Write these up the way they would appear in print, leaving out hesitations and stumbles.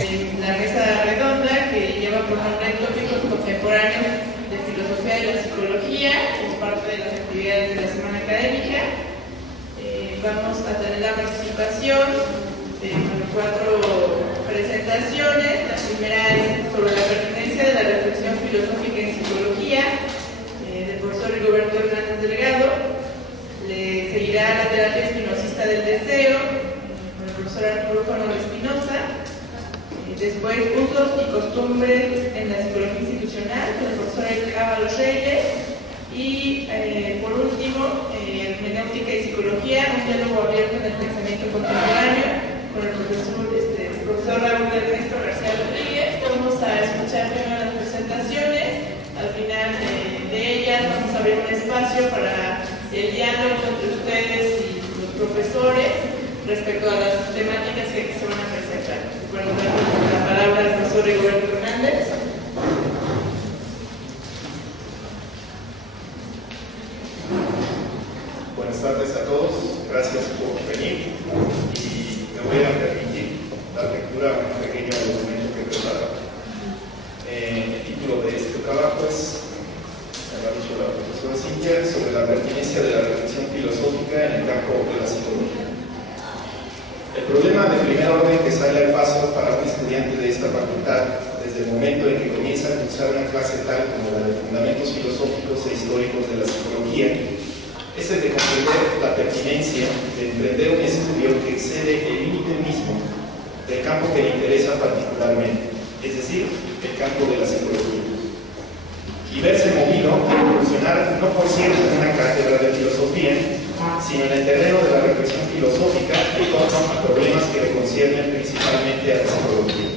La mesa redonda que lleva por nombre Tópicos Contemporáneos de Filosofía de la Psicología, como parte de las actividades de la semana académica. Vamos a tener la participación de 4 presentaciones. La primera es sobre la pertinencia de la reflexión filosófica en psicología, del profesor Rigoberto Hernández Delgado. Le seguirá la terapia espinosista del deseo, con el profesor Arturo Juan Espinosa. Después, usos y costumbres en la psicología institucional, con el profesor Eric Ábalos Reyes. Y por último, hermenéutica y psicología, un diálogo abierto en el pensamiento contemporáneo, con el profesor Raúl Ernesto García Rodríguez. Vamos a escuchar primero las presentaciones. Al final de ellas vamos a abrir un espacio para el diálogo entre ustedes y los profesores respecto a las temáticas que aquí se van a presentar. Bueno, la palabra al profesor Rigoberto Hernández. Buenas tardes a todos, gracias por venir y me voy a permitir dar lectura a un pequeño documento que he preparado. El título de este trabajo es, me lo ha dicho la profesora Cintia, sobre la pertinencia de la reflexión filosófica en el campo de la psicología. El problema de primer orden que sale al paso para un estudiante de esta facultad desde el momento en que comienza a cursar una clase tal como la de Fundamentos Filosóficos e Históricos de la Psicología es el de comprender la pertinencia de emprender un estudio que excede el límite mismo del campo que le interesa particularmente, es decir, el campo de la psicología. Y verse movido a evolucionar no por cierto en una cátedra de filosofía, sino en el terreno de la reflexión filosófica en torno a problemas que le conciernen principalmente a la psicología.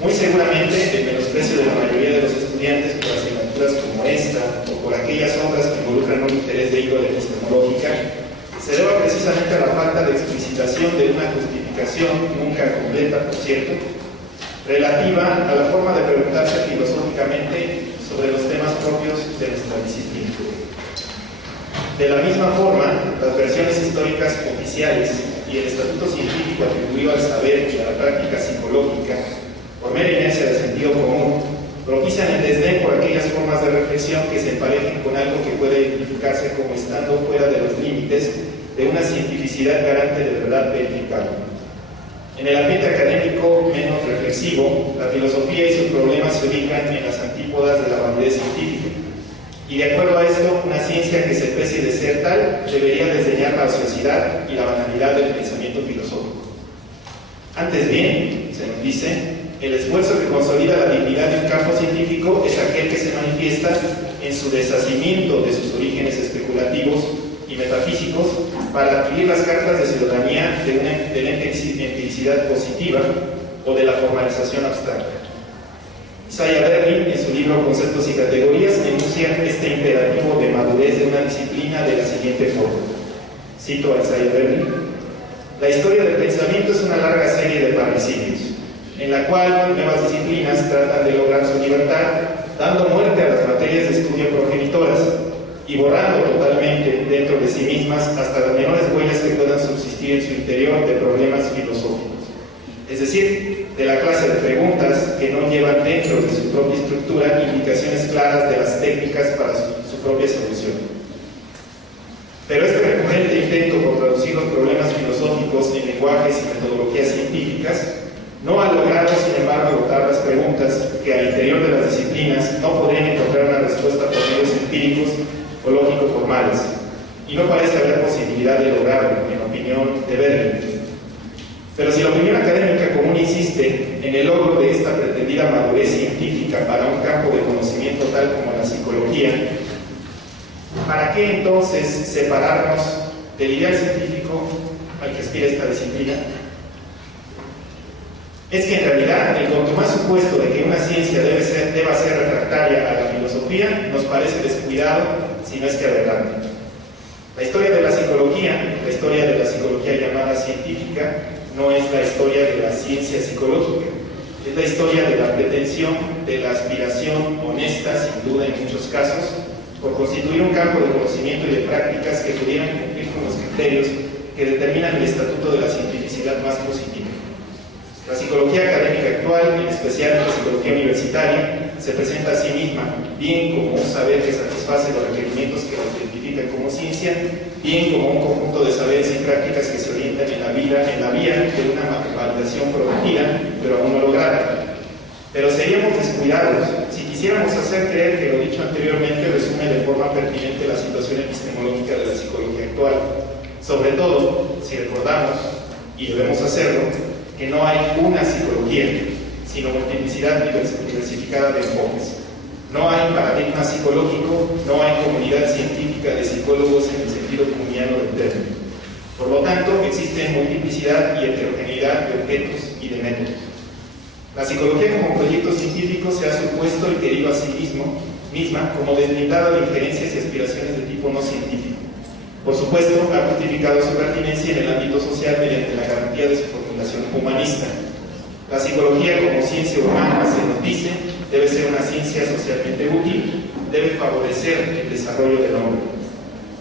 Muy seguramente el menosprecio de la mayoría de los estudiantes por asignaturas como esta o por aquellas otras que involucran un interés de índole epistemológica se deba precisamente a la falta de explicitación de una justificación, nunca completa por cierto, relativa a la forma de preguntarse filosóficamente sobre los temas propios de nuestra disciplina. De la misma forma, las versiones históricas oficiales y el estatuto científico atribuido al saber y a la práctica psicológica, por mera inercia de sentido común, propician el desdén por aquellas formas de reflexión que se emparejen con algo que puede identificarse como estando fuera de los límites de una cientificidad garante de verdad verificable. En el ambiente académico menos reflexivo, la filosofía y sus problemas se ubican en las antípodas de la validez científica. Y de acuerdo a esto, una ciencia que se precie de ser tal debería desdeñar la ociosidad y la banalidad del pensamiento filosófico. Antes bien, se nos dice, el esfuerzo que consolida la dignidad de un campo científico es aquel que se manifiesta en su deshacimiento de sus orígenes especulativos y metafísicos para adquirir las cartas de ciudadanía de la empiricidad positiva o de la formalización abstracta. Isaiah Berlin, en su libro Conceptos y Categorías, enuncia este imperativo de madurez de una disciplina de la siguiente forma. Cito a Isaiah Berlin: la historia del pensamiento es una larga serie de parricidios, en la cual nuevas disciplinas tratan de lograr su libertad, dando muerte a las materias de estudio progenitoras y borrando totalmente dentro de sí mismas hasta las menores huellas que puedan subsistir en su interior de problemas filosóficos. Es decir, de la clase de preguntas que no llevan dentro de su propia estructura indicaciones claras de las técnicas para su propia solución. Pero este recurrente intento por traducir los problemas filosóficos en lenguajes y metodologías científicas no ha logrado, sin embargo, agotar las preguntas que al interior de las disciplinas no podrían encontrar una respuesta por medios empíricos o lógico-formales, y no parece haber posibilidad de lograrlo, en opinión de Berlin. Pero si la opinión académica común insiste en el logro de esta pretendida madurez científica para un campo de conocimiento tal como la psicología, ¿para qué entonces separarnos del ideal científico al que aspira esta disciplina? Es que en realidad el contumaz supuesto de que una ciencia deba ser refractaria a la filosofía nos parece descuidado, si no es que aberrante. La historia de la psicología llamada científica, no es la historia de la ciencia psicológica, es la historia de la pretensión, de la aspiración honesta, sin duda en muchos casos, por constituir un campo de conocimiento y de prácticas que pudieran cumplir con los criterios que determinan el estatuto de la cientificidad más positiva. La psicología académica actual, en especial la psicología universitaria, se presenta a sí misma bien como un saber que satisface los requerimientos que la identifican como ciencia, bien como un conjunto de saberes y prácticas que se orientan en la vía de una validación prometida, pero aún no lograda. Pero seríamos descuidados si quisiéramos hacer creer que lo dicho anteriormente resume de forma pertinente la situación epistemológica de la psicología actual. Sobre todo, si recordamos, y debemos hacerlo, que no hay una psicología, sino multiplicidad diversificada de enfoques. No hay paradigma psicológico, no hay comunidad científica de psicólogos en el sentido comuniano del término. Por lo tanto, existe multiplicidad y heterogeneidad de objetos y de métodos. La psicología como proyecto científico se ha supuesto y querido a sí misma como deslindada de injerencias y aspiraciones de tipo no científico. Por supuesto, ha justificado su pertinencia en el ámbito social mediante la garantía de su formulación humanista. La psicología como ciencia humana, se nos dice, debe ser una ciencia socialmente útil, debe favorecer el desarrollo del hombre.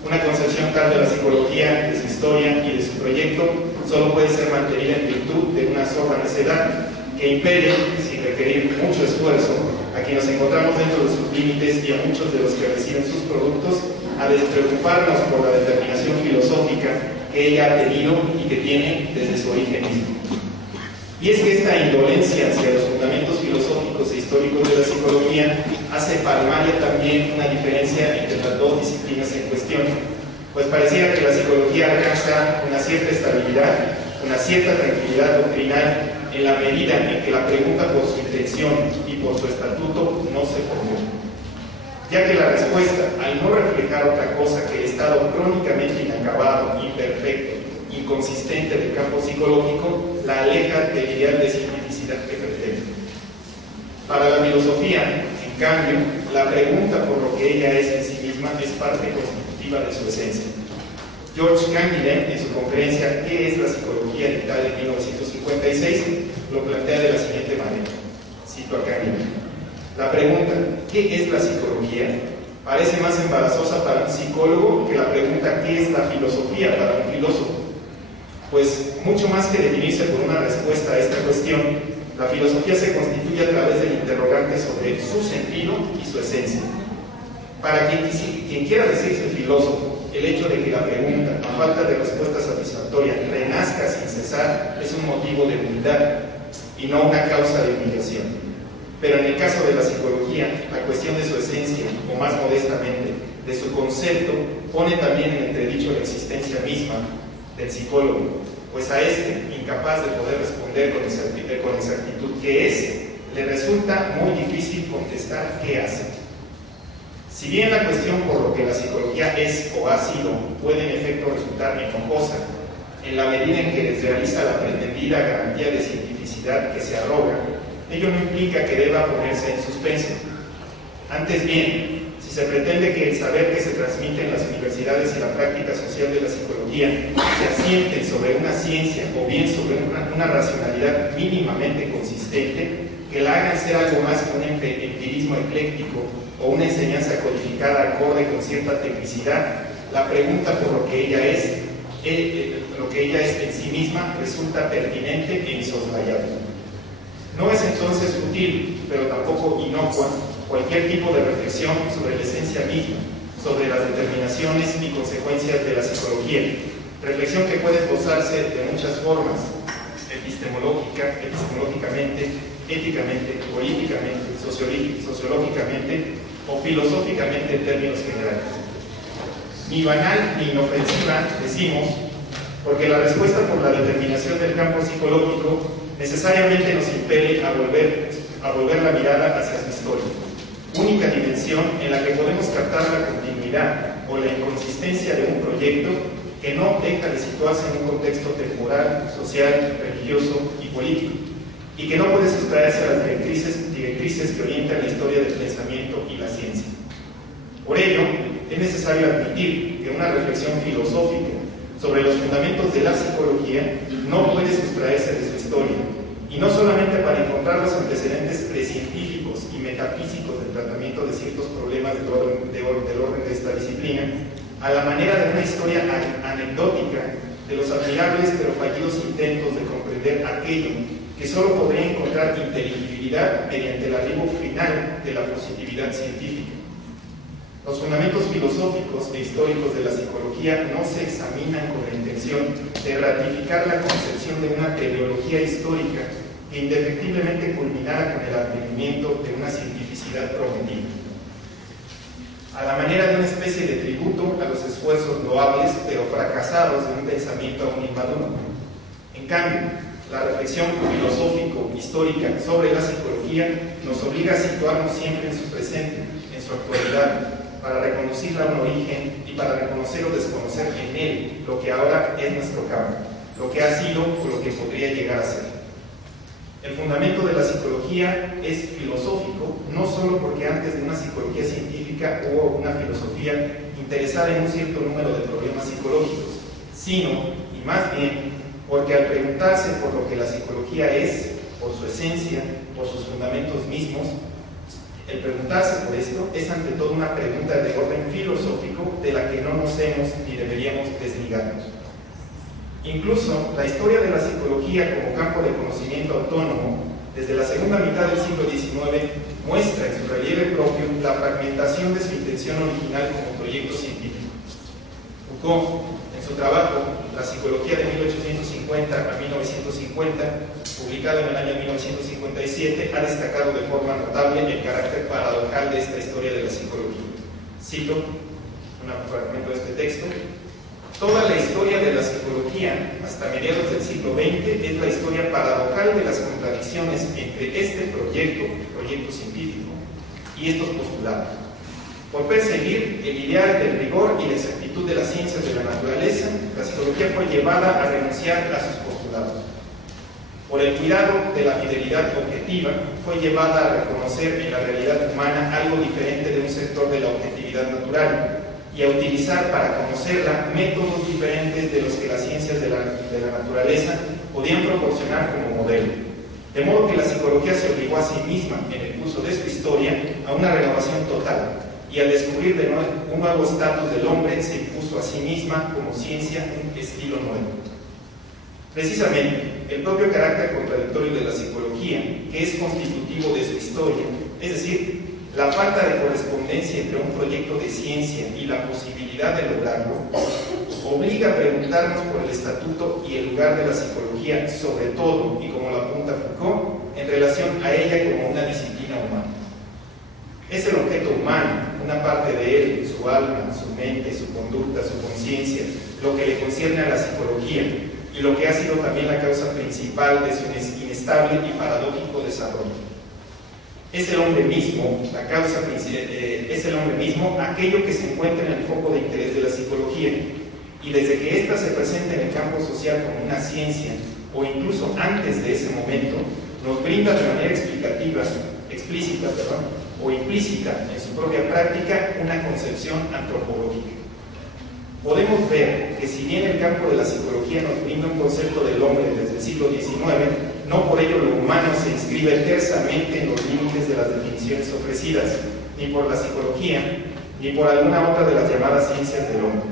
Una concepción tal de la psicología, de su historia y de su proyecto, solo puede ser mantenida en virtud de una sorda necedad que impede, sin requerir mucho esfuerzo, a quienes nos encontramos dentro de sus límites y a muchos de los que reciben sus productos, a despreocuparnos por la determinación filosófica que ella ha tenido y que tiene desde su origen mismo. Y es que esta indolencia hacia los fundamentos filosóficos e históricos de la psicología hace palmaria también una diferencia entre las dos disciplinas en cuestión, pues pareciera que la psicología alcanza una cierta estabilidad, una cierta tranquilidad doctrinal en la medida en que la pregunta por su intención y por su estatuto no se formula, ya que la respuesta, al no reflejar otra cosa que el estado crónicamente inacabado, imperfecto, inconsistente del campo psicológico, la aleja del ideal de cientificidad que pretende. Para la filosofía, en cambio, la pregunta por lo que ella es en sí misma es parte constitutiva de su esencia. George Canguilhem, en su conferencia ¿Qué es la psicología? Dictada en 1956, lo plantea de la siguiente manera. Cito a Canguilhem. La pregunta ¿qué es la psicología? Parece más embarazosa para un psicólogo que la pregunta ¿qué es la filosofía? Para un filósofo. Pues mucho más que definirse por una respuesta a esta cuestión, la filosofía se constituye a través del interrogante sobre su sentido y su esencia. Para quien quiera decirse filósofo, el hecho de que la pregunta, a falta de respuesta satisfactoria, renazca sin cesar, es un motivo de humildad y no una causa de humillación. Pero en el caso de la psicología, la cuestión de su esencia, o más modestamente, de su concepto, pone también en entredicho la existencia misma del psicólogo, pues a este, incapaz de poder responder con exactitud qué es, le resulta muy difícil contestar qué hace. Si bien la cuestión por lo que la psicología es o ha sido puede en efecto resultar enojosa, en la medida en que desrealiza la pretendida garantía de cientificidad que se arroga, ello no implica que deba ponerse en suspenso. Antes bien, si se pretende que el saber que se transmite en las universidades y la práctica social de la psicología se asienten sobre una ciencia o bien sobre una racionalidad mínimamente consistente, que la hagan ser algo más que un empirismo ecléctico o una enseñanza codificada acorde con cierta tecnicidad, la pregunta por lo que ella es en sí misma resulta pertinente e insoslayable. No es entonces útil, pero tampoco inocua, cualquier tipo de reflexión sobre la esencia misma, sobre las determinaciones y consecuencias de la psicología, reflexión que puede esbozarse de muchas formas, epistemológicamente, éticamente, políticamente, sociológicamente o filosóficamente en términos generales. Ni banal ni inofensiva, decimos, porque la respuesta por la determinación del campo psicológico necesariamente nos impele a volver la mirada hacia su historia, única dimensión en la que podemos captar la continuidad o la inconsistencia de un proyecto que no deja de situarse en un contexto temporal, social, religioso y político, y que no puede sustraerse a las directrices que orientan la historia del pensamiento y la ciencia. Por ello, es necesario admitir que una reflexión filosófica sobre los fundamentos de la psicología no puede sustraerse de su historia, y no solamente para encontrar los antecedentes precientíficos y metafísicos del tratamiento de ciertos problemas del orden de esta disciplina, a la manera de una historia anecdótica de los admirables pero fallidos intentos de comprender aquello que solo podría encontrar inteligibilidad mediante el arribo final de la positividad científica. Los fundamentos filosóficos e históricos de la psicología no se examinan con la intención de ratificar la concepción de una teleología histórica que indefectiblemente culminara con el advenimiento de una cientificidad prometida. A la manera de una especie de tributo a los esfuerzos loables pero fracasados de un pensamiento aún inmaduro. En cambio, la reflexión filosófico-histórica sobre la psicología nos obliga a situarnos siempre en su presente, en su actualidad, para reconducirla a un origen y para reconocer o desconocer en él lo que ahora es nuestro campo, lo que ha sido o lo que podría llegar a ser. El fundamento de la psicología es filosófico, no solo porque antes de una psicología científica hubo una filosofía interesada en un cierto número de problemas psicológicos, sino, y más bien, porque al preguntarse por lo que la psicología es, por su esencia, por sus fundamentos mismos, el preguntarse por esto es ante todo una pregunta de orden filosófico de la que no nos hemos ni deberíamos desligarnos. Incluso la historia de la psicología como campo de conocimiento autónomo, desde la segunda mitad del siglo XIX, muestra en su relieve propio la fragmentación de su intención original como proyecto científico. Foucault, en su trabajo La psicología de 1850 a 1950, publicado en el año 1957, ha destacado de forma notable el carácter paradojal de esta historia de la psicología. Cito un fragmento de este texto: toda la historia de la psicología, hasta mediados del siglo XX, es la historia paradojal de las contradicciones entre este proyecto científico, y estos postulados. Por perseguir el ideal del rigor y la exactitud de las ciencias de la naturaleza, la psicología fue llevada a renunciar a sus postulados. Por el cuidado de la fidelidad objetiva, fue llevada a reconocer en la realidad humana algo diferente de un sector de la objetividad natural y a utilizar para conocerla métodos diferentes de los que las ciencias de la naturaleza podían proporcionar como modelo. De modo que la psicología se obligó a sí misma, en el curso de su historia, a una renovación total, y al descubrir de nuevo un nuevo estatus del hombre, se impuso a sí misma como ciencia un estilo nuevo. Precisamente, el propio carácter contradictorio de la psicología, que es constitutivo de su historia, es decir, la falta de correspondencia entre un proyecto de ciencia y la posibilidad de lograrlo, obliga a preguntarnos por el estatuto y el lugar de la psicología, sobre todo, y como lo apunta Foucault, en relación a ella como una disciplina humana. Es el objeto humano, una parte de él, su alma, su mente, su conducta, su conciencia, lo que le concierne a la psicología, y lo que ha sido también la causa principal de su inestable y paradójico desarrollo. Es el hombre mismo, es el hombre mismo aquello que se encuentra en el foco de interés de la psicología, y desde que ésta se presenta en el campo social como una ciencia, o incluso antes de ese momento, nos brinda de manera explícita o implícita en su propia práctica una concepción antropológica. Podemos ver que si bien el campo de la psicología nos brinda un concepto del hombre desde el siglo XIX, no por ello lo humano se inscribe tersamente en los límites de las definiciones ofrecidas, ni por la psicología, ni por alguna otra de las llamadas ciencias del hombre.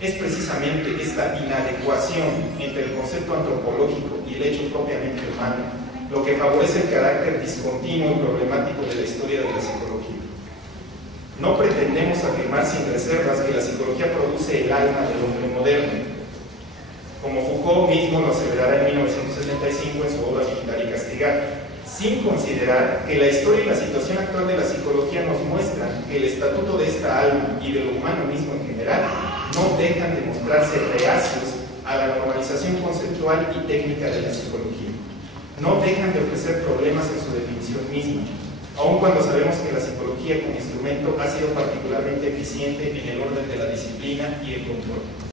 Es precisamente esta inadecuación entre el concepto antropológico y el hecho propiamente humano lo que favorece el carácter discontinuo y problemático de la historia de la psicología. No pretendemos afirmar sin reservas que la psicología produce el alma del hombre moderno, como Foucault mismo lo aseverará en 1975 en su obra Militar y Castigar, sin considerar que la historia y la situación actual de la psicología nos muestran que el estatuto de esta alma y de lo humano mismo en general no dejan de mostrarse reacios a la normalización conceptual y técnica de la psicología. No dejan de ofrecer problemas en su definición misma, aun cuando sabemos que la psicología como instrumento ha sido particularmente eficiente en el orden de la disciplina y el control.